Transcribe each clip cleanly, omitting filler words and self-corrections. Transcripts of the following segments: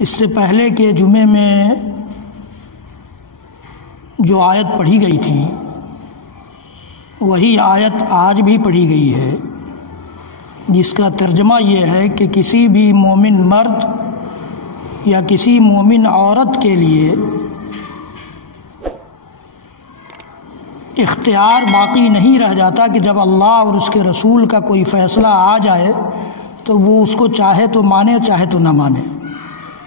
اس سے پہلے کے جمعے میں جو آیت پڑھی گئی تھی وہی آیت آج بھی پڑھی گئی ہے، جس کا ترجمہ یہ ہے کہ کسی بھی مومن مرد یا کسی مومن عورت کے لیے اختیار باقی نہیں رہ جاتا کہ جب اللہ اور اس کے رسول کا کوئی فیصلہ آ جائے تو وہ اس کو چاہے تو مانے چاہے تو نہ مانے،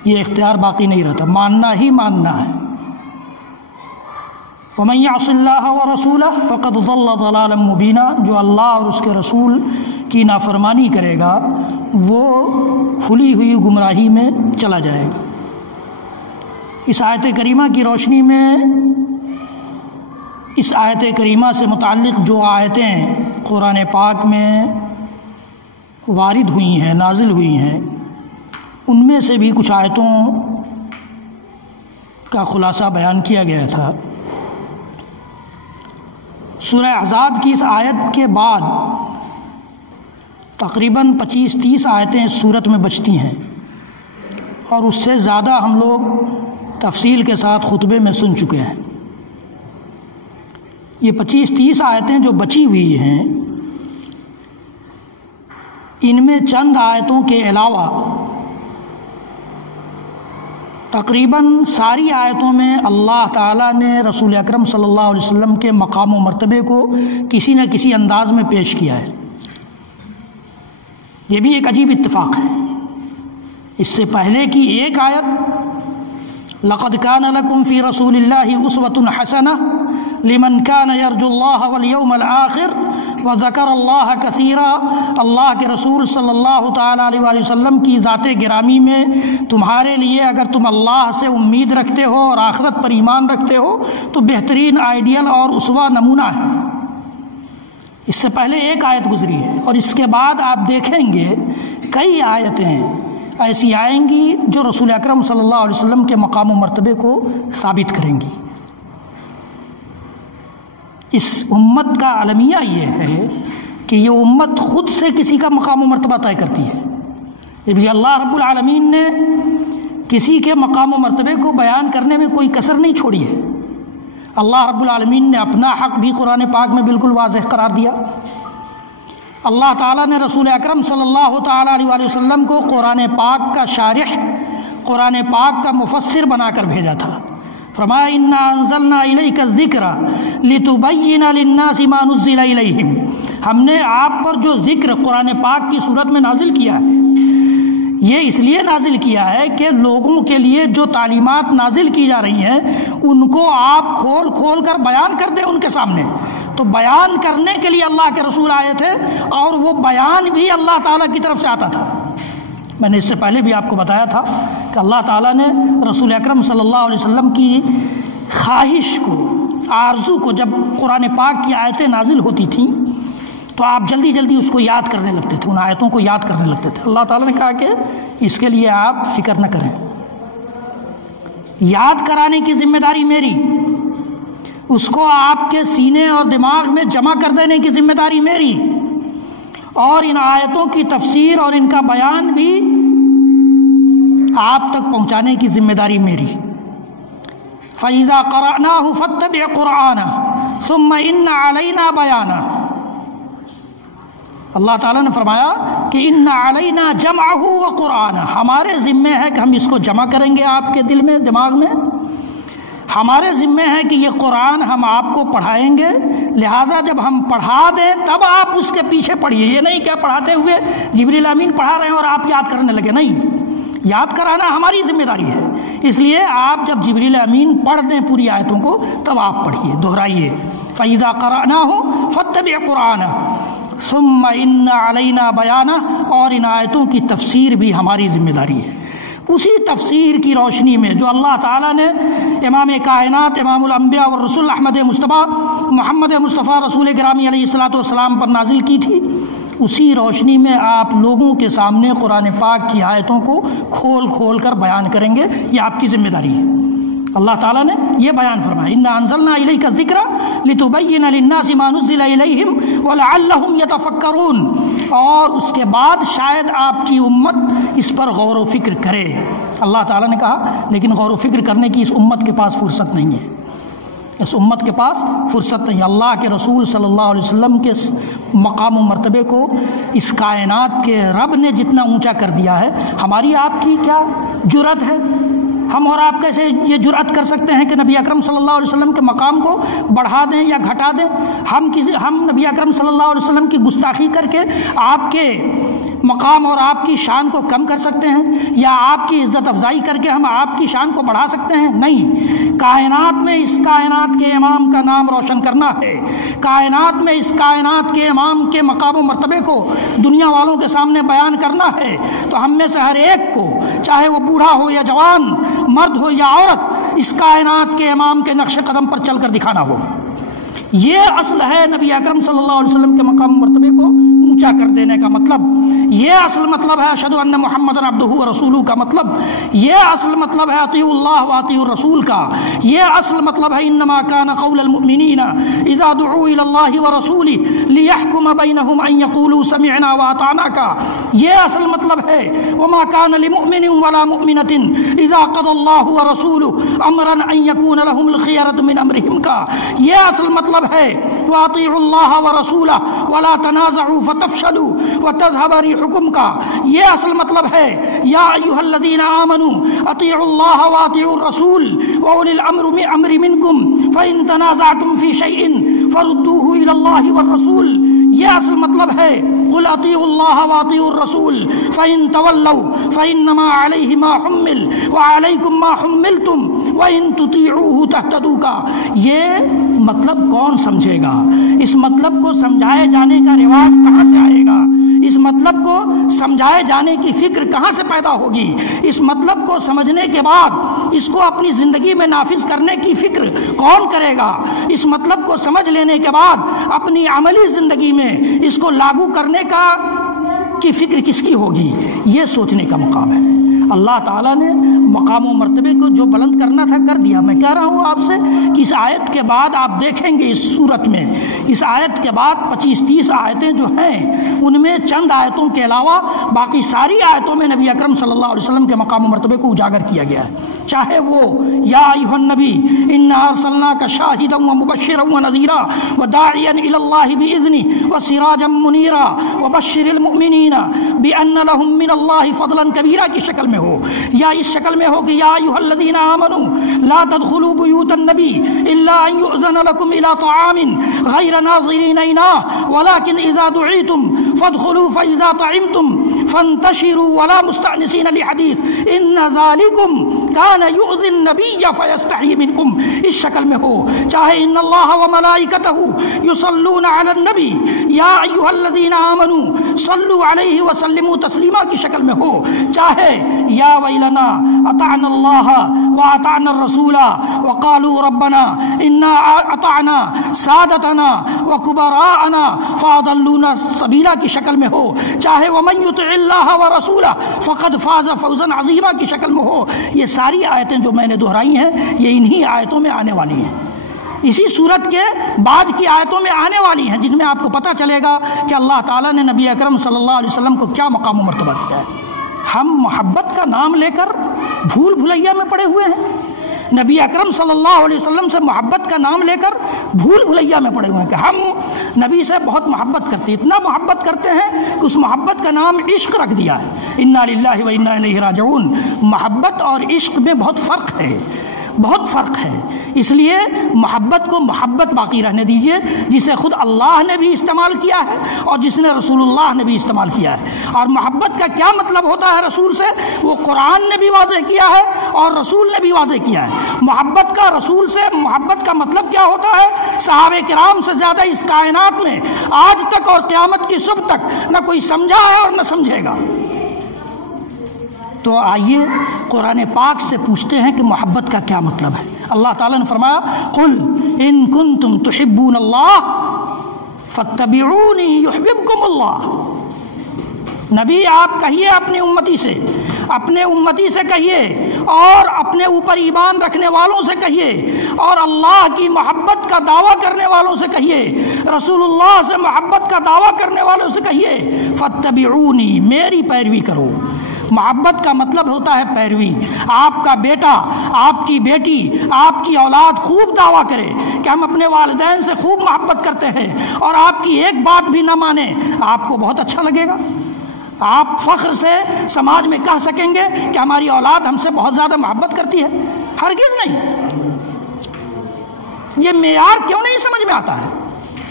یہ اختیار باقی نہیں رہتا، ماننا ہی ماننا ہے۔ وَمَن يَعْصِ اللَّهَ وَرَسُولَهُ فَقَدْ ضَلَّ ضَلَالًا مُبِينًا، جو اللہ اور اس کے رسول کی نافرمانی کرے گا وہ کھلی ہوئی گمراہی میں چلا جائے گا۔ اس آیت کریمہ کی روشنی میں اس آیت کریمہ سے متعلق جو آیتیں قرآن پاک میں وارد ہوئی ہیں، نازل ہوئی ہیں، ان میں سے بھی کچھ آیتوں کا خلاصہ بیان کیا گیا تھا۔ سورہ احزاب کی اس آیت کے بعد تقریباً 25-30 آیتیں اس صورت میں بچتی ہیں، اور اس سے زیادہ ہم لوگ تفصیل کے ساتھ خطبے میں سن چکے ہیں۔ یہ 25-30 آیتیں جو بچی ہوئی ہیں، ان میں چند آیتوں کے علاوہ تقریباً ساری آیتوں میں اللہ تعالیٰ نے رسول اکرم صلی اللہ علیہ وسلم کے مقام و مرتبے کو کسی نہ کسی انداز میں پیش کیا ہے۔ یہ بھی ایک عجیب اتفاق ہے۔ اس سے پہلے کی ایک آیت لَقَدْ كَانَ لَكُمْ فِي رَسُولِ اللَّهِ أُسْوَةٌ حَسَنَةٌ لِمَنْ كَانَ يَرْجُو اللَّهَ وَالْيَوْمَ الْآخِرَ وَذَكَرَ اللَّهَ كَثِيرًا، اللہ کے رسول صلی اللہ تعالیٰ علیہ وآلہ وسلم کی ذات گرامی میں تمہارے لیے اگر تم اللہ سے امید رکھتے ہو اور آخرت پر ایمان رکھتے ہو تو بہترین آئیڈیل اور اسوہ نمونہ ہے۔ اس سے پہلے ایک آیت گزری ہے، اور اس کے بعد آپ دیکھیں گے کئی آیتیں ایسی آئیں گی جو رسول اکرم صلی اللہ علیہ وسلم کے مقام و مرتبے کو ثابت کریں گی۔ اس امت کا المیہ یہ ہے کہ یہ امت خود سے کسی کا مقام و مرتبہ طے کرتی ہے۔ یہ بھی اللہ رب العالمین نے کسی کے مقام و مرتبے کو بیان کرنے میں کوئی کسر نہیں چھوڑی ہے۔ اللہ رب العالمین نے اپنا حق بھی قرآن پاک میں بالکل واضح قرار دیا۔ اللہ تعالیٰ نے رسول اکرم صلی اللہ تعالیٰ علیہ وآلہ وسلم کو قرآن پاک کا شارح، قرآن پاک کا مفسر بنا کر بھیجا تھا۔ فرمایا اِنَّا أَنزَلْنَا إِلَيْكَ الذِّكْرَ لِتُبَيِّنَ لِلنَّاسِ مَا نُزِّلَ إِلَيْهِمْ، ہم نے آپ پر جو ذکر قرآن پاک کی صورت میں نازل کیا ہے یہ اس لیے نازل کیا ہے کہ لوگوں کے لیے جو تعلیمات نازل کی جا رہی ہیں ان کو آپ کھول کھول کر بیان کر دیں ان کے سامنے۔ تو بیان کرنے کے لیے اللہ کے رسول آئے تھے، اور وہ بیان بھی اللہ تعالیٰ کی طرف سے آتا تھا۔ میں نے اس سے پہلے بھی آپ کو بتایا تھا کہ اللہ تعالیٰ نے رسول اکرم صلی اللہ علیہ وسلم کی خواہش کو، آرزو کو، جب قرآن پاک کی آیتیں نازل ہوتی تھیں تو آپ جلدی جلدی اس کو یاد کرنے لگتے تھے، ان آیتوں کو یاد کرنے لگتے تھے۔ اللہ تعالیٰ نے کہا کہ اس کے لیے آپ فکر نہ کریں، یاد کرانے کی ذمہ داری میری، اس کو آپ کے سینے اور دماغ میں جمع کر دینے کی ذمہ داری میری، اور ان آیتوں کی تفسیر اور ان کا بیان بھی آپ تک پہنچانے کی ذمہ داری میری۔ فَإِذَا قَرَأْنَاهُ فَاتَّبِعْ قُرْآنَهُ ثُمَّ إِنَّ عَلَيْنَا بَيَانَهُ، اللہ تعالیٰ نے فرمایا کہ ان علینا جمعہ و قرآنہ، ہمارے ذمے ہے کہ ہم اس کو جمع کریں گے آپ کے دل میں، دماغ میں، ہمارے ذمے ہے کہ یہ قرآن ہم آپ کو پڑھائیں گے، لہذا جب ہم پڑھا دیں تب آپ اس کے پیچھے پڑھیے۔ یہ نہیں کہ پڑھاتے ہوئے جبریل امین پڑھا رہے ہیں اور آپ یاد کرنے لگے، نہیں، یاد کرانا ہماری ذمہ داری ہے۔ اس لیے آپ جب جبریل امین پڑھ دیں پوری آیتوں کو تب آپ پڑھیے، دہرائیے۔ فَإِذَا قَرَأْنَاهُ فَاتَّبِعْ قُرْآنَهُ ثم ان علینا بیانہ، اور ان آیتوں کی تفسیر بھی ہماری ذمہ داری ہے۔ اسی تفسیر کی روشنی میں جو اللہ تعالیٰ نے امام کائنات، امام الانبیاء والرسول احمد مصطفیٰ محمد مصطفیٰ رسول گرامی علیہ الصلاۃ والسلام پر نازل کی تھی، اسی روشنی میں آپ لوگوں کے سامنے قرآن پاک کی آیتوں کو کھول کھول کر بیان کریں گے، یہ آپ کی ذمہ داری ہے۔ اللہ تعالیٰ نے یہ بیان فرمایا اِنَّا أَنزَلْنَا إِلَيْكَ الذِّكْرَ لِتُبَيِّنَ لِلنَّاسِ مَا نُزِّلَ إِلَيْهِمْ وَلَعَلَّهُمْ يَتَفَكَّرُونَ، اور اس کے بعد شاید آپ کی امت اس پر غور و فکر کرے۔ اللہ تعالیٰ نے کہا لیکن غور و فکر کرنے کی اس امت کے پاس فرصت نہیں ہے، اس امت کے پاس فرصت نہیں۔ اللہ کے رسول صلی اللہ علیہ وسلم کے مقام و مرتبے کو اس کائنات کے رب نے جتنا اونچا کر دیا ہے، ہماری آپ کی کیا جرأت ہے؟ ہم اور آپ کیسے یہ جرأت کر سکتے ہیں کہ نبی اکرم صلی اللہ علیہ وسلم کے مقام کو بڑھا دیں یا گھٹا دیں؟ ہم نبی اکرم صلی اللہ علیہ وسلم کی گستاخی کر کے آپ کے مقام اور آپ کی شان کو کم کر سکتے ہیں، یا آپ کی عزت افزائی کر کے ہم آپ کی شان کو بڑھا سکتے ہیں؟ نہیں۔ کائنات میں اس کائنات کے امام کا نام روشن کرنا ہے، کائنات میں اس کائنات کے امام کے مقام و مرتبے کو دنیا والوں کے سامنے بیان کرنا ہے، تو ہم میں سے ہر ایک کو، چاہے وہ بوڑھا ہو یا جوان، مرد ہو یا عورت، اس کائنات کے امام کے نقش قدم پر چل کر دکھانا ہوگا۔ یہ اصل ہے نبی اکرم صلی اللہ علیہ وسلم کے مقام مرتبے کو اونچا کر دینے کا مطلب، یہ اصل مطلب ہے اشہد ان محمد عبدہ ورسولہ کا مطلب، یہ اصل مطلب ہے اطیعوا اللہ واطیعوا الرسول کا، یہ اصل مطلب ہے انما کان قول المؤمنین اذا دعوا الی اللہ ورسولہ لیحکم بینہم ان یقولوا سمعنا واطعنا کا، یہ اصل مطلب ہے وما کان لمؤمن ولا مؤمنۃ اذا قضى اللہ ورسولہ امرا ان یکون لهم الخیرۃ من امرہم کا، یہ اصل مطلب ہے واطیعوا اللہ ورسولہ ولا تنازعوا فتفشلوا وتذهب ريحكم کا، یہ اصل مطلب ہے یا ایھا الذین آمنوا اطیعوا اللہ واطیعوا الرسول واولی الامر منکم فان تنازعتم فی شیء فردوه الی اللہ والرسول، یہ اصل مطلب ہے قل اطیعوا اللہ واطیعوا الرسول فان تولوا فانما علیہ ما حمل وعلیکم ما حملتم وان تطیعوه تهتدوا کا، یہ مطلب کون سمجھے گا؟ اس مطلب کو سمجھائے جانے کا رواج کہاں سے آئے گا؟ اس مطلب کو سمجھائے جانے کی فکر کہاں سے پیدا ہوگی؟ اس مطلب کو سمجھنے کے بعد اس کو اپنی زندگی میں نافذ کرنے کی فکر کون کرے گا؟ اس مطلب کو سمجھ لینے کے بعد اپنی عملی زندگی میں اس کو لاگو کرنے کی فکر کس کی ہوگی؟ یہ سوچنے کا مقام ہے۔ اللہ تعالیٰ نے مقام و مرتبے کو جو بلند کرنا تھا کر دیا۔ میں کہہ رہا ہوں آپ سے کہ اس آیت کے بعد آپ دیکھیں گے اس صورت میں، اس آیت کے بعد 25-30 آیتیں جو ہیں ان میں چند آیتوں کے علاوہ باقی ساری آیتوں میں نبی اکرم صلی اللہ علیہ وسلم کے مقام و مرتبے کو اجاگر کیا گیا ہے، چاہے وہ یا ایھا النبی انا ارسلناک شاہدا ومبشرا ونذیرا وداعیا الی اللہ باذنہ وسراجا منیرا وبشر المؤمنین بان لهم من اللہ فضلا کبیرا کی شکل میں ہو، یا اس شکل میں ہو کہ یا ایھا الذین آمنوا لا تدخلوا بیوت النبی الا ان یؤذن لکم الی طعام غیر ناظرین اناہ ولکن اذا دعیتم فادخلوا فاذا طعمتم فانتشروا ولا مستأنسین لحدیث ان ذالکم کان یؤذی النبی فیستحیی منکم، اس شکل میں ہو، چاہے ان اللہ وملائکتہ یصلون علی النبی یا ایھا الذین آمنوا صلوا علیہ وسلموا تسلیما کی شکل میں ہو، چاہے یا ویلنا اطعنا اللہ واطعنا الرسول وقالوا ربنا انا اطعنا سادتنا وکبراءنا فاضلونا السبیلا کی شکل میں ہو، چاہے ومن یطع اللہ ورسولہ فقد فاز فوزا عظیما کی شکل میں ہو۔ یہ ساری آیتیں جو میں نے دہرائی ہیں یہ انہی آیتوں میں آنے والی ہیں، اسی صورت کے بعد کی آیتوں میں آنے والی ہیں، جن میں آپ کو پتہ چلے گا کہ اللہ تعالیٰ نے نبی اکرم صلی اللہ علیہ وسلم کو کیا مقام و مرتبہ دیا ہے۔ ہم محبت کا نام لے کر بھول بھلیا میں پڑے ہوئے ہیں، نبی اکرم صلی اللہ علیہ وسلم سے محبت کا نام لے کر بھول بھلیا میں پڑے ہوئے ہیں کہ ہم نبی سے بہت محبت کرتے ہیں، اتنا محبت کرتے ہیں کہ اس محبت کا نام عشق رکھ دیا ہے۔ انا للہ و انا الیہ راجعون، محبت اور عشق میں بہت فرق ہے، بہت فرق ہے، اس لیے محبت کو محبت باقی رہنے دیجئے، جسے خود اللہ نے بھی استعمال کیا ہے اور جس نے رسول اللہ نے بھی استعمال کیا ہے۔ اور محبت کا کیا مطلب ہوتا ہے رسول سے، وہ قرآن نے بھی واضح کیا ہے اور رسول نے بھی واضح کیا ہے۔ محبت کا رسول سے محبت کا مطلب کیا ہوتا ہے، صحابہ کرام سے زیادہ اس کائنات میں آج تک اور قیامت کی صبح تک نہ کوئی سمجھا ہے اور نہ سمجھے گا۔ تو آئیے قرآن پاک سے پوچھتے ہیں کہ محبت کا کیا مطلب ہے۔ اللہ تعالیٰ نے فرمایا قل ان کنتم تحبون اللہ فاتبعونی یحببکم اللہ۔ نبی آپ کہیے اپنی امتی سے کہیے اور اپنے اوپر ایمان رکھنے والوں سے کہیے اور اللہ کی محبت کا دعویٰ کرنے والوں سے کہیے، رسول اللہ سے محبت کا دعویٰ کرنے والوں سے کہیے فاتبعونی، میری پیروی کرو۔ محبت کا مطلب ہوتا ہے پیروی۔ آپ کا بیٹا، آپ کی بیٹی، آپ کی اولاد خوب دعویٰ کرے کہ ہم اپنے والدین سے خوب محبت کرتے ہیں اور آپ کی ایک بات بھی نہ مانے، آپ کو بہت اچھا لگے گا؟ آپ فخر سے سماج میں کہہ سکیں گے کہ ہماری اولاد ہم سے بہت زیادہ محبت کرتی ہے؟ ہرگز نہیں۔ یہ معیار کیوں نہیں سمجھ میں آتا ہے؟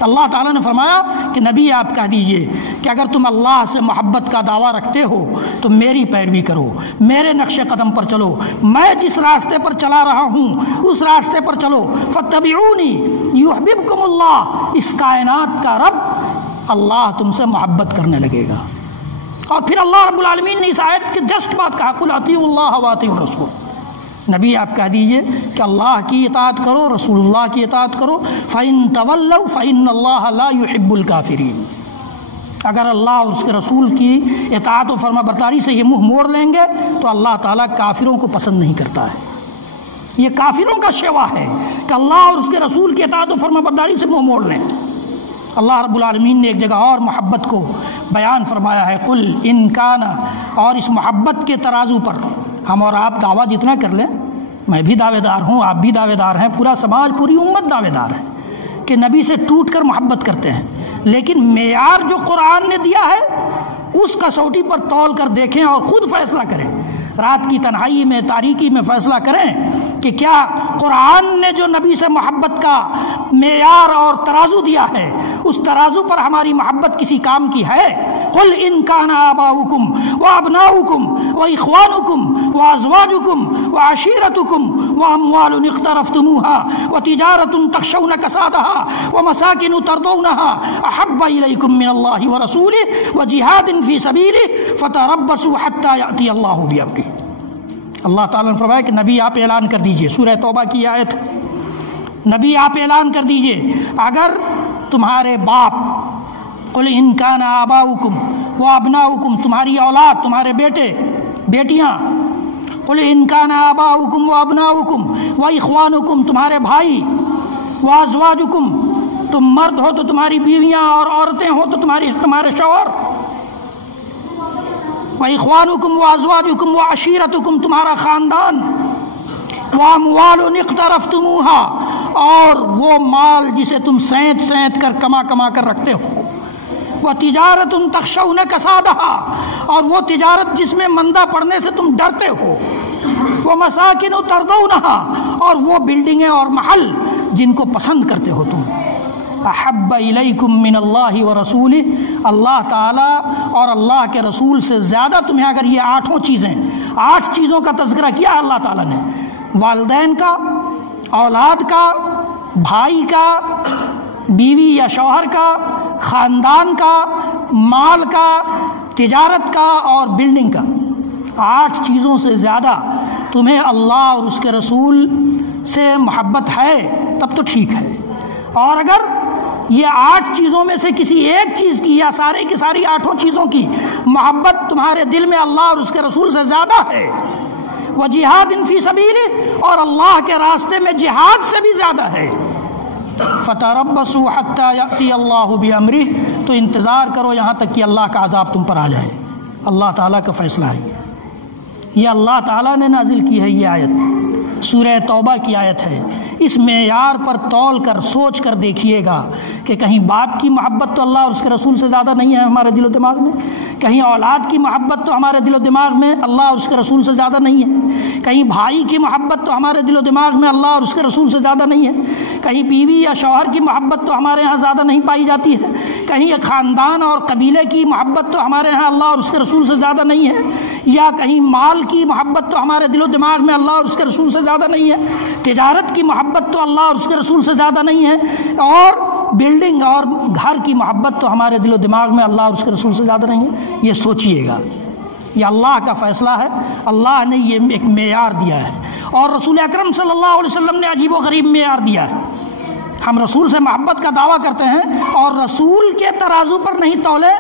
اللہ تعالیٰ نے فرمایا کہ نبی آپ کہہ دیجئے کہ اگر تم اللہ سے محبت کا دعویٰ رکھتے ہو تو میری پیروی کرو، میرے نقش قدم پر چلو، میں جس راستے پر چلا رہا ہوں اس راستے پر چلو۔ فاتبعونی یحببکم اللہ، اس کائنات کا رب اللہ تم سے محبت کرنے لگے گا۔ اور پھر اللہ رب العالمین نے اس آیت کے جسٹ بعد کہا قل اطیعوا اللہ واطیعوا الرسول، نبی آپ کہہ دیجئے کہ اللہ کی اطاعت کرو، رسول اللہ کی اطاعت کرو۔ فَإِن تَوَلَّوْا فَإِنَّ اللَّهَ لَا يُحِبُّ الْكَافِرِينَ، اگر اللہ اور اس کے رسول کی اطاعت و فرما برداری سے یہ منہ موڑ لیں گے تو اللہ تعالیٰ کافروں کو پسند نہیں کرتا ہے۔ یہ کافروں کا شیوا ہے کہ اللہ اور اس کے رسول کی اطاعت و فرما برداری سے منہ موڑ لیں۔ اللہ رب العالمین نے ایک جگہ اور محبت کو بیان فرمایا ہے، قل ان کان، اور اس محبت کے ترازو پر ہم اور آپ دعویٰ جتنا کر لیں، میں بھی دعوے دار ہوں، آپ بھی دعوے دار ہیں، پورا سماج، پوری امت دعوے دار ہے کہ نبی سے ٹوٹ کر محبت کرتے ہیں، لیکن معیار جو قرآن نے دیا ہے اس کسوٹی پر تول کر دیکھیں اور خود فیصلہ کریں۔ رات کی تنہائی میں، تاریکی میں فیصلہ کریں کہ کیا قرآن نے جو نبی سے محبت کا معیار اور ترازو دیا ہے اس ترازو پر ہماری محبت کسی کام کی ہے؟ قل ان کان آباؤکم وابناؤکم واخوانکم وازواجکم وعشیرتکم واموال اقترفتموها وتجارۃ تخشون کسادها ومساکن ترضونها احب الیکم من اللہ ورسولہ وجہاد فی سبیلہ فتربصوا حتی یأتی اللہ بامرہ۔ اللہ تعالیٰ نے فرمایا کہ نبی آپ اعلان کر دیجئے، سورہ توبہ کی آیت ہے، نبی آپ اعلان کر دیجئے اگر تمہارے باپ، قل ان کان آباؤکم وابناؤکم، تمہاری اولاد، تمہارے بیٹے بیٹیاں، قل ان کان آباؤکم وابناؤکم واخوانکم، تمہارے بھائی، وازواجکم، تم مرد ہو تو تمہاری بیویاں اور عورتیں ہو تو تمہارے شوہر، وَإِخْوَانُكُمْ وَأَزْوَاجُكُمْ وَعَشِيرَتُكُمْ، تمہارا خاندان، وَأَمْوَالٌ اقْتَرَفْتُمُوهَا، اور وہ مال جسے تم سینت سینت کر کما کر رکھتے ہو، وَتِجَارَةٌ تَخْشَوْنَ كَسَادَهَا، اور وہ تجارت جس میں مندہ پڑنے سے تم ڈرتے ہو، وَمَسَاكِنُ تَرْضَوْنَهَا، اور وہ بلڈنگیں اور محل جن کو پسند کرتے ہو تم، احب الیکم من اللہ ورسولہ، اللہ تعالیٰ اور اللہ کے رسول سے زیادہ تمہیں اگر یہ 8 چیزیں، 8 چیزوں کا تذکرہ کیا اللہ تعالیٰ نے، والدین کا، اولاد کا، بھائی کا، بیوی یا شوہر کا، خاندان کا، مال کا، تجارت کا اور بلڈنگ کا، 8 چیزوں سے زیادہ تمہیں اللہ اور اس کے رسول سے محبت ہے تب تو ٹھیک ہے، اور اگر یہ 8 چیزوں میں سے کسی ایک چیز کی یا سارے کی ساری 8 چیزوں کی محبت تمہارے دل میں اللہ اور اس کے رسول سے زیادہ ہے، وَجِہَادٍ فِي سَبِيلِهِ، اور اللہ کے راستے میں جہاد سے بھی زیادہ ہے، فَتَرَبَّصُوا حَتَّى يَأْتِيَ اللَّهُ بِأَمْرِهِ، تو انتظار کرو یہاں تک کہ اللہ کا عذاب تم پر آ جائے۔ اللہ تعالیٰ کا فیصلہ ہے یہ اللہ تعالیٰ نے نازل کی ہے یہ آیت، سورہ توبہ کی آیت ہے۔ اس معیار پر تول کر سوچ کر دیکھیے گا کہ کہیں باپ کی محبت تو اللہ اور اس کے رسول سے زیادہ نہیں ہے ہمارے دل و دماغ میں، کہیں اولاد کی محبت تو ہمارے دل و دماغ میں اللہ اور اس کے رسول سے زیادہ نہیں ہے، کہیں بھائی کی محبت تو ہمارے دل و دماغ میں اللہ اور اس کے رسول سے زیادہ نہیں ہے، کہیں بیوی یا شوہر کی محبت تو ہمارے ہاں زیادہ نہیں پائی جاتی ہے، کہیں خاندان اور قبیلے کی محبت تو ہمارے ہاں اللہ اور اس کے رسول سے زیادہ نہیں ہے، یا کہیں مال کی محبت تو ہمارے دل و دماغ میں اللہ اور اس کے رسول سے زیادہ نہیں ہے، تجارت کی محبت تو اللہ اور اس کے رسول سے زیادہ نہیں ہے، اور بلڈنگ اور گھر کی محبت تو ہمارے دل و دماغ میں اللہ اور اس کے رسول سے زیادہ نہیں ہے۔ یہ سوچئے گا، یہ اللہ کا فیصلہ ہے، اللہ نے یہ ایک معیار دیا ہے، اور رسول اکرم صلی اللہ علیہ وسلم نے عجیب و غریب معیار دیا ہے۔ ہم رسول سے محبت کا دعویٰ کرتے ہیں اور رسول کے ترازو پر نہیں تولے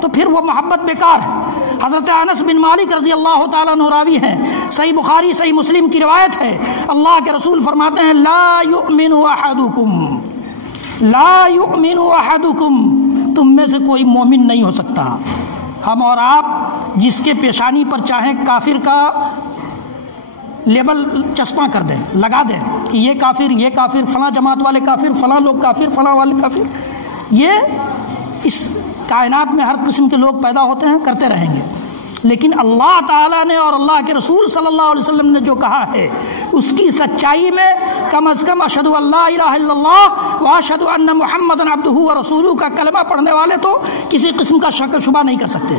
تو پھر وہ محبت بیکار ہے۔ حضرت انس بن مالک رضی اللہ تعالیٰ عنہ راوی ہیں، صحیح بخاری صحیح مسلم کی روایت ہے، اللہ کے رسول فرماتے ہیں لا یؤمن احدکم، لا یؤمن احدکم، تم میں سے کوئی مومن نہیں ہو سکتا ہم اور آپ جس کے پیشانی پر چاہیں کافر کا لیبل چسپاں کر دیں، لگا دیں کہ یہ کافر، فلاں جماعت والے کافر، فلاں لوگ کافر، فلاں والے کافر، یہ اس کائنات میں ہر قسم کے لوگ پیدا ہوتے ہیں، کرتے رہیں گے، لیکن اللہ تعالیٰ نے اور اللہ کے رسول صلی اللہ علیہ وسلم نے جو کہا ہے اس کی سچائی میں کم از کم اشہد ان لا الہ الا اللہ واشہد ان محمد عبدہ ورسولہ کا کلمہ پڑھنے والے تو کسی قسم کا شک و شبہ نہیں کر سکتے۔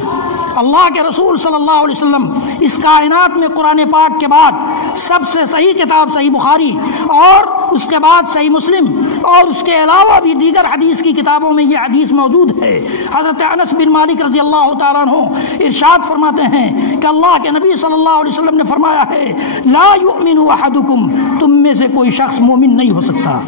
اللہ کے رسول صلی اللہ علیہ وسلم اس کائنات میں قرآن پاک کے بعد سب سے صحیح کتاب صحیح بخاری اور اس کے بعد صحیح مسلم اور اس کے علاوہ بھی دیگر حدیث کی کتابوں میں یہ حدیث موجود ہے۔ حضرت انس بن مالک رضی اللہ تعالیٰ عنہ ارشاد فرماتے ہیں کہ اللہ کے نبی صلی اللہ علیہ وسلم نے فرمایا ہے لا یؤمن احدکم، تم میں سے کوئی شخص مومن نہیں ہو سکتا،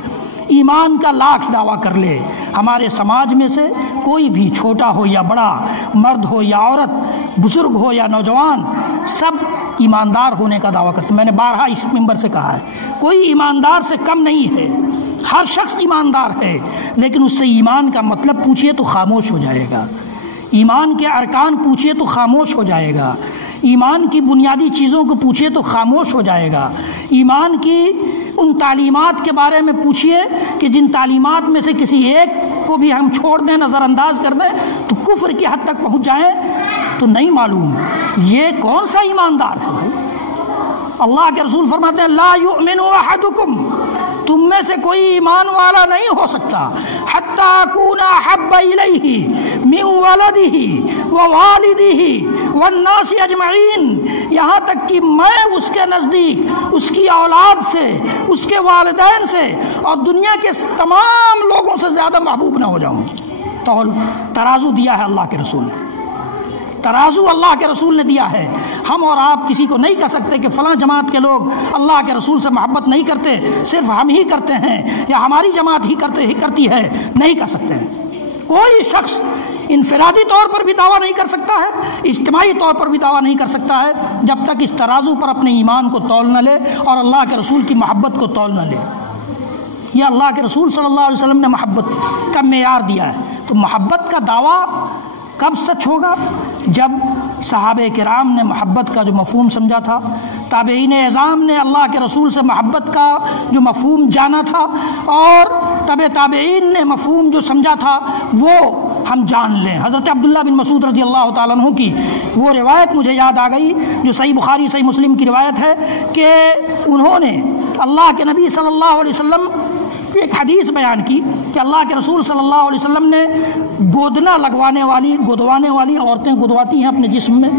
ایمان کا لاکھ دعویٰ کر لے، ہمارے سماج میں سے کوئی بھی چھوٹا ہو یا بڑا، مرد ہو یا عورت، بزرگ ہو یا نوجوان، سب ایماندار ہونے کا دعویٰ کرتے ہیں۔ میں نے بارہا اس ممبر سے کہا ہے کوئی ایماندار سے کم نہیں ہے، ہر شخص ایماندار ہے، لیکن اس سے ایمان کا مطلب پوچھئے تو خاموش ہو جائے گا، ایمان کے ارکان پوچھئے تو خاموش ہو جائے گا، ایمان کی بنیادی چیزوں کو پوچھئے تو خاموش ہو جائے گا، ایمان کی ان تعلیمات کے بارے میں پوچھئے کہ جن تعلیمات میں سے کسی ایک کو بھی ہم چھوڑ دیں، نظر انداز کر دیں تو کفر کی حد تک پہنچ جائیں تو نہیں معلوم یہ کون سا ایماندار ہے بھائی۔ اللہ کے رسول فرماتے ہیں لا یؤمن احدکم، تم میں سے کوئی ایمان والا نہیں ہو سکتا حتی اکون احب الیہ من ولدہ ووالدہ والناس اجمعین، یہاں تک کہ میں اس کے نزدیک اس کی اولاد سے، اس کے والدین سے اور دنیا کے تمام لوگوں سے زیادہ محبوب نہ ہو جاؤں۔ تو ترازو دیا ہے اللہ کے رسول نے، ترازو اللہ کے رسول نے دیا ہے۔ ہم اور آپ کسی کو نہیں کہہ سکتے کہ فلاں جماعت کے لوگ اللہ کے رسول سے محبت نہیں کرتے، صرف ہم ہی کرتے ہیں یا ہماری جماعت ہی کرتی ہے، نہیں کہہ سکتے ہیں۔ کوئی شخص انفرادی طور پر بھی دعویٰ نہیں کر سکتا ہے، اجتماعی طور پر بھی دعویٰ نہیں کر سکتا ہے جب تک اس ترازو پر اپنے ایمان کو تول نہ لے اور اللہ کے رسول کی محبت کو تول نہ لے۔ یہ اللہ کے رسول صلی اللہ علیہ وسلم نے محبت کا معیار دیا ہے، تو محبت کا دعویٰ کب سچ ہوگا؟ جب صحابہ کرام نے محبت کا جو مفہوم سمجھا تھا، تابعین اعظام نے اللہ کے رسول سے محبت کا جو مفہوم جانا تھا، اور تابعین نے مفہوم جو سمجھا تھا وہ ہم جان لیں۔ حضرت عبداللہ بن مسعود رضی اللہ تعالیٰ عنہ کی وہ روایت مجھے یاد آ گئی جو صحیح بخاری صحیح مسلم کی روایت ہے کہ انہوں نے اللہ کے نبی صلی اللہ علیہ وسلم ایک حدیث بیان کی کہ اللہ کے رسول صلی اللہ علیہ وسلم نے گودنا گدوانے والی عورتیں گدواتی ہیں اپنے جسم میں،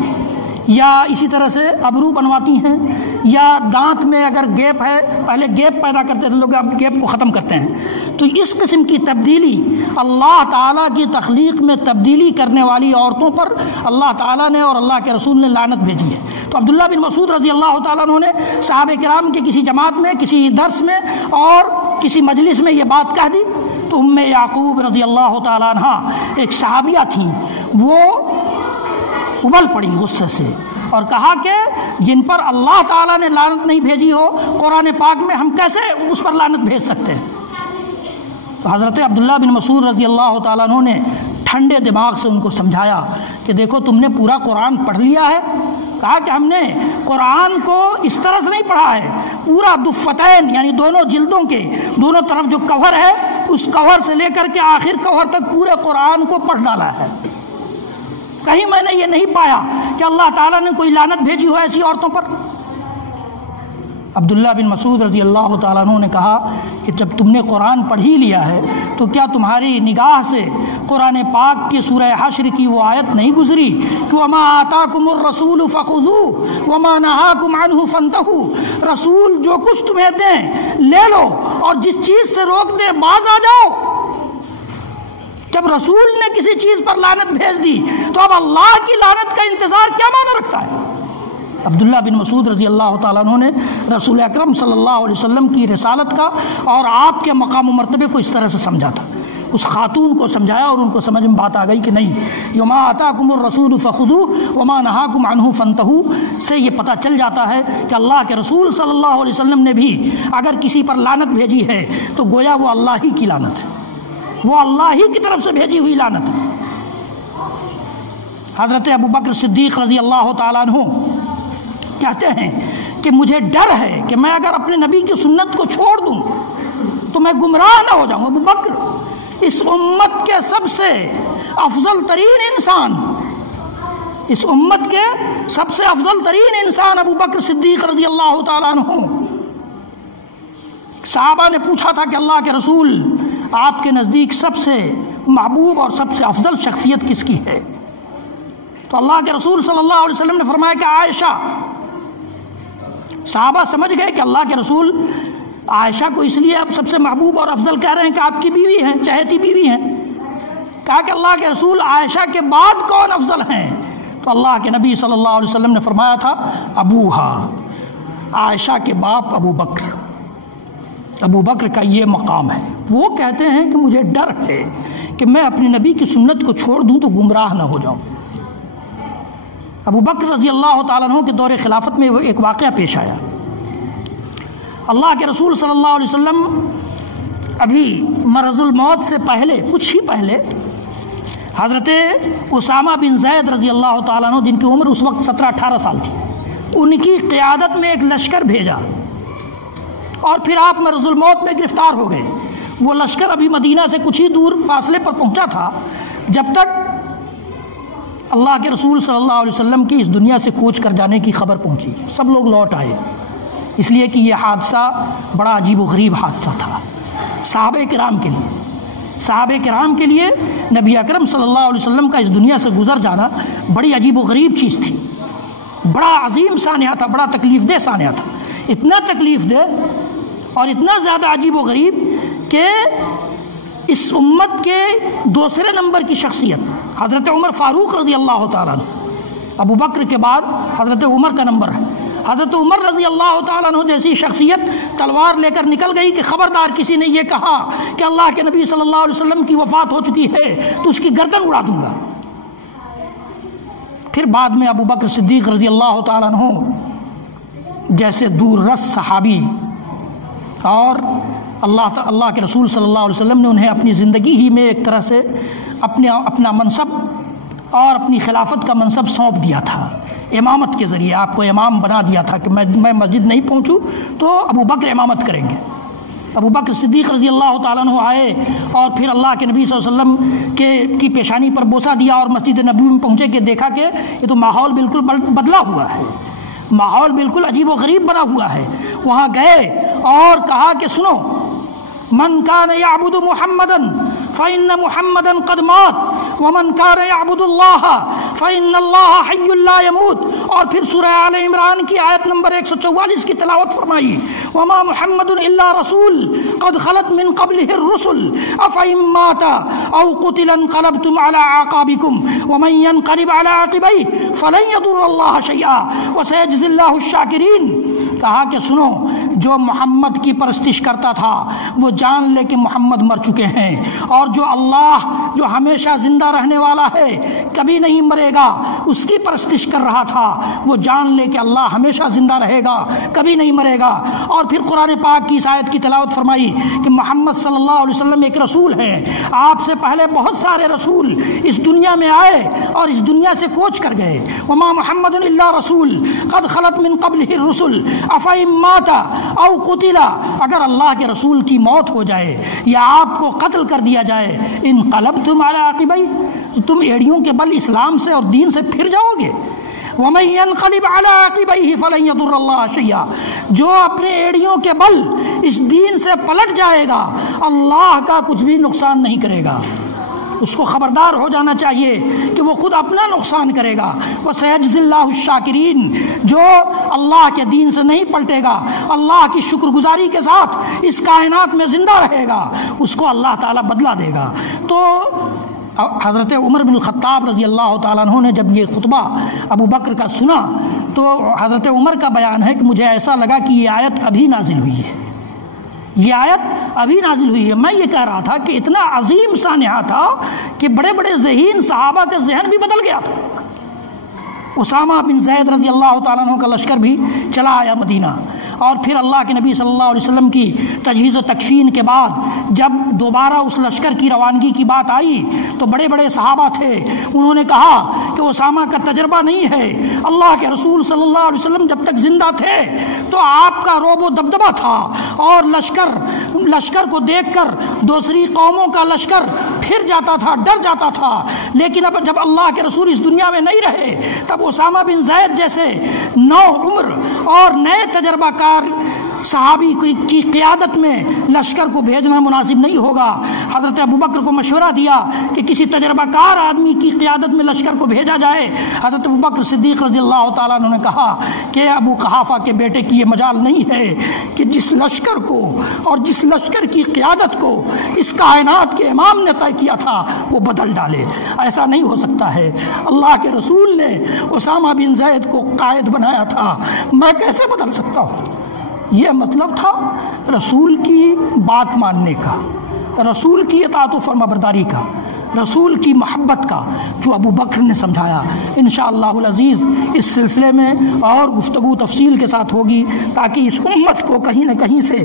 یا اسی طرح سے ابرو بنواتی ہیں، یا دانت میں اگر گیپ ہے، پہلے گیپ پیدا کرتے تھے لوگ، اب گیپ کو ختم کرتے ہیں۔ تو اس قسم کی تبدیلی، اللہ تعالیٰ کی تخلیق میں تبدیلی کرنے والی عورتوں پر اللہ تعالیٰ نے اور اللہ کے رسول نے لعنت بھیجی ہے۔ تو عبداللہ بن مسعود رضی اللہ تعالیٰ عنہ نے صحابہ کرام کے کسی جماعت میں، کسی درس میں اور کسی مجلس میں یہ بات کہہ دی تو ام یعقوب رضی اللہ تعالیٰ عنہ ایک صحابیہ تھیں، وہ ابل پڑی غصے سے اور کہا کہ جن پر اللہ تعالیٰ نے لعنت نہیں بھیجی ہو قرآن پاک میں، ہم کیسے اس پر لعنت بھیج سکتے ہیں؟ تو حضرت عبداللہ بن مسعود رضی اللہ تعالیٰ عنہ نے ٹھنڈے دماغ سے ان کو سمجھایا کہ دیکھو تم نے پورا قرآن پڑھ لیا ہے؟ کہا کہ ہم نے قرآن کو اس طرح سے نہیں پڑھا ہے، پورا دفتین یعنی دونوں جلدوں کے دونوں طرف جو کور ہے اس کور سے لے کر کے آخر کور تک پورے قرآن کو پڑھ ڈالا ہے، کہیں میں نے یہ نہیں پایا کہ اللہ تعالیٰ نے کوئی لعنت بھیجی ہو ایسی عورتوں پر۔ عبداللہ بن مسعود رضی اللہ تعالیٰ عنہ نے کہا کہ جب تم نے قرآن پڑھ ہی لیا ہے تو کیا تمہاری نگاہ سے قرآن پاک کی سورہ حشر کی وہ آیت نہیں گزری کہ وَمَا آتَاكُمُ الرَّسُولُ فَخُذُوهُ وَمَا نَهَاكُمْ عَنْهُ فَانْتَهُوا، رسول جو کچھ تمہیں دیں لے لو اور جس چیز سے روک دیں باز آ جاؤ۔ جب رسول نے کسی چیز پر لعنت بھیج دی تو اب اللہ کی لعنت کا انتظار کیا معنی رکھتا ہے؟ عبداللہ بن مسعود رضی اللہ تعالیٰ عنہ نے رسول اکرم صلی اللہ علیہ وسلم کی رسالت کا اور آپ کے مقام و مرتبے کو اس طرح سے سمجھا تھا، اس خاتون کو سمجھایا اور ان کو سمجھ میں بات آ گئی کہ نہیں، وما آتاکم الرسول فخذوہ وما نہاکم عنہ فانتہوا سے یہ پتہ چل جاتا ہے کہ اللہ کے رسول صلی اللہ علیہ وسلم نے بھی اگر کسی پر لعنت بھیجی ہے تو گویا وہ اللہ ہی کی لعنت ہے، وہ اللہ ہی کی طرف سے بھیجی ہوئی لعنت ہے۔ حضرت ابو بکر صدیق رضی اللہ تعالیٰ عنہ کہتے ہیں کہ مجھے ڈر ہے کہ میں اگر اپنے نبی کی سنت کو چھوڑ دوں تو میں گمراہ نہ ہو جاؤں۔ ابو بکر اس امت کے سب سے افضل ترین انسان، اس امت کے سب سے افضل ترین انسان ابو بکر صدیق رضی اللہ تعالیٰ عنہ۔ صحابہ نے پوچھا تھا کہ اللہ کے رسول آپ کے نزدیک سب سے محبوب اور سب سے افضل شخصیت کس کی ہے؟ تو اللہ کے رسول صلی اللہ علیہ وسلم نے فرمایا کہ عائشہ۔ صحابہ سمجھ گئے کہ اللہ کے رسول عائشہ کو اس لیے آپ سب سے محبوب اور افضل کہہ رہے ہیں کہ آپ کی بیوی ہیں، چہیتی بیوی ہیں۔ کہا کہ اللہ کے رسول عائشہ کے بعد کون افضل ہیں؟ تو اللہ کے نبی صلی اللہ علیہ وسلم نے فرمایا تھا ابوہا، عائشہ کے باپ ابو بکر۔ ابو بکر کا یہ مقام ہے۔ وہ کہتے ہیں کہ مجھے ڈر ہے کہ میں اپنے نبی کی سنت کو چھوڑ دوں تو گمراہ نہ ہو جاؤں۔ ابو بکر رضی اللہ تعالیٰ عنہ کے دور خلافت میں ایک واقعہ پیش آیا۔ اللہ کے رسول صلی اللہ علیہ وسلم ابھی مرض الموت سے پہلے، کچھ ہی پہلے، حضرت اسامہ بن زید رضی اللہ تعالیٰ عنہ جن کی عمر اس وقت 17-18 سال تھی، ان کی قیادت میں ایک لشکر بھیجا اور پھر آپ مرض الموت میں گرفتار ہو گئے۔ وہ لشکر ابھی مدینہ سے کچھ ہی دور فاصلے پر پہنچا تھا جب تک اللہ کے رسول صلی اللہ علیہ وسلم کی اس دنیا سے کوچ کر جانے کی خبر پہنچی۔ سب لوگ لوٹ آئے، اس لیے کہ یہ حادثہ بڑا عجیب و غریب حادثہ تھا صحابہ کرام کے لیے۔ صحابہ کرام کے لیے نبی اکرم صلی اللہ علیہ وسلم کا اس دنیا سے گزر جانا بڑی عجیب و غریب چیز تھی، بڑا عظیم سانحہ تھا، بڑا تکلیف دہ سانحہ تھا۔ اتنا تکلیف دہ اور اتنا زیادہ عجیب و غریب کہ اس امت کے دوسرے نمبر کی شخصیت حضرت عمر فاروق رضی اللہ تعالیٰ عنہ، ابو بکر کے بعد حضرت عمر کا نمبر ہے۔ حضرت عمر رضی اللہ تعالیٰ عنہ جیسی شخصیت تلوار لے کر نکل گئی کہ خبردار کسی نے یہ کہا کہ اللہ کے نبی صلی اللہ علیہ وسلم کی وفات ہو چکی ہے تو اس کی گردن اڑا دوں گا۔ پھر بعد میں ابو بکر صدیق رضی اللہ تعالیٰ عنہ جیسے دور رس صحابی، اور اللہ کے رسول صلی اللہ علیہ وسلم نے انہیں اپنی زندگی ہی میں ایک طرح سے اپنا منصب اور اپنی خلافت کا منصب سونپ دیا تھا، امامت کے ذریعے آپ کو امام بنا دیا تھا کہ میں مسجد نہیں پہنچوں تو ابو بکر امامت کریں گے۔ ابو بکر صدیق رضی اللہ تعالیٰ عنہ آئے اور پھر اللہ کے نبی صلی اللہ علیہ وسلم کی پیشانی پر بوسہ دیا اور مسجد نبوی میں پہنچے کہ دیکھا کہ یہ تو ماحول بالکل بدلا ہوا ہے، ماحول بالکل عجیب و غریب بنا ہوا ہے۔ وہاں گئے اور کہا کہ سنو، من کان یعبد محمدا فإن محمدا قد مات ومن کان یعبد اللہ فإن اللہ حی لا يموت۔ اور پھر سورہ آل عمران کی آیت نمبر 144 کی تلاوت فرمائی، وما محمد الا رسول قد خلت من قبله الرسل افإن مات او قتل انقلبتم على اعقابكم ومن ينقلب على عقبيه فلن يضر الله شيئا وسيجزي الله الشاكرين۔ کہا کہ سنو، جو محمد کی پرستش کرتا تھا وہ جان لے کہ محمد مر چکے ہیں، اور جو اللہ جو ہمیشہ زندہ رہنے والا ہے، کبھی نہیں مرے گا، اس کی پرستش کر رہا تھا، وہ جان لے کہ اللہ ہمیشہ زندہ رہے گا، کبھی نہیں مرے گا۔ اور پھر قرآن پاک کی اس آیت کی تلاوت فرمائی کہ محمد صلی اللہ علیہ وسلم ایک رسول ہیں، آپ سے پہلے بہت سارے رسول اس دنیا میں آئے اور اس دنیا سے کوچ کر گئے۔ وما محمد الا رسول قد خلت من قبله الرسل افإن مات او قتل، اگر اللہ کے رسول کی موت ہو جائے یا آپ کو قتل کر دیا جائے، انقلبتم علی عقبیہ، تم ایڑیوں کے بل اسلام سے اور دین سے پھر جاؤ گے۔ ومن ينقلب على عقبیہ فلن يضر اللہ شیئا، جو اپنے ایڑیوں کے بل اس دین سے پلٹ جائے گا اللہ کا کچھ بھی نقصان نہیں کرے گا۔ اس کو خبردار ہو جانا چاہیے کہ وہ خود اپنا نقصان کرے گا۔ وَسَيَجْزِي اللَّهُ الشَّاكِرِينَ، جو اللہ کے دین سے نہیں پلٹے گا، اللہ کی شکر گزاری کے ساتھ اس کائنات میں زندہ رہے گا، اس کو اللہ تعالیٰ بدلہ دے گا۔ تو حضرت عمر بن الخطاب رضی اللہ تعالیٰ عنہ نے جب یہ خطبہ ابو بکر کا سنا تو حضرت عمر کا بیان ہے کہ مجھے ایسا لگا کہ یہ آیت ابھی نازل ہوئی ہے، یہ آیت ابھی نازل ہوئی ہے۔ میں یہ کہہ رہا تھا کہ اتنا عظیم سانحہ تھا کہ بڑے بڑے ذہین صحابہ کا ذہن بھی بدل گیا تھا۔ اسامہ بن زید رضی اللہ تعالیٰ عنہ کا لشکر بھی چلا آیا مدینہ، اور پھر اللہ کے نبی صلی اللہ علیہ وسلم کی تجہیز و تکفین کے بعد جب دوبارہ اس لشکر کی روانگی کی بات آئی تو بڑے بڑے صحابہ تھے، انہوں نے کہا کہ اسامہ کا تجربہ نہیں ہے، اللہ کے رسول صلی اللہ علیہ وسلم جب تک زندہ تھے تو آپ کا رعب و دبدبہ تھا، اور لشکر کو دیکھ کر دوسری قوموں کا لشکر پھر جاتا تھا، ڈر جاتا تھا، لیکن اب جب اللہ کے رسول اس دنیا میں نہیں رہے تب اسامہ بن زید جیسے نو عمر اور نئے تجربہ کار صحابی کی قیادت میں لشکر کو بھیجنا مناسب نہیں ہوگا۔ حضرت ابوبکر کو مشورہ دیا کہ کسی تجربہ کار آدمی کی قیادت میں لشکر کو بھیجا جائے۔ حضرت ابوبکر صدیق رضی اللہ تعالیٰ عنہ نے کہا کہ ابو قحافہ کے بیٹے کی یہ مجال نہیں ہے کہ جس لشکر کو اور جس لشکر کی قیادت کو اس کائنات کے امام نے طے کیا تھا وہ بدل ڈالے، ایسا نہیں ہو سکتا ہے۔ اللہ کے رسول نے اسامہ بن زید کو قائد بنایا تھا، میں کیسے بدل سکتا ہوں؟ یہ مطلب تھا رسول کی بات ماننے کا، رسول کی اطاعت و فرمانبرداری کا، رسول کی محبت کا، جو ابو بکر نے سمجھایا۔ انشاءاللہ العزیز اس سلسلے میں اور گفتگو تفصیل کے ساتھ ہوگی تاکہ اس امت کو کہیں نہ کہیں سے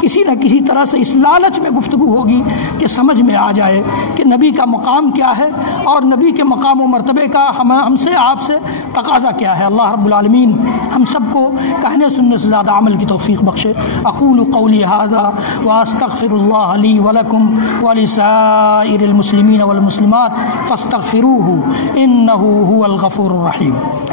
کسی نہ کسی طرح سے اس لالچ میں گفتگو ہوگی کہ سمجھ میں آ جائے کہ نبی کا مقام کیا ہے اور نبی کے مقام و مرتبے کا ہم سے آپ سے تقاضا کیا ہے۔ اللہ رب العالمین ہم سب کو کہنے سننے سے زیادہ عمل کی توفیق بخشے۔ اقول قولی ھذا واستغفر اللہ لی ولکم ولسائر المسلمین والمسلمات فاستغفروه انه هو الغفور الرحیم۔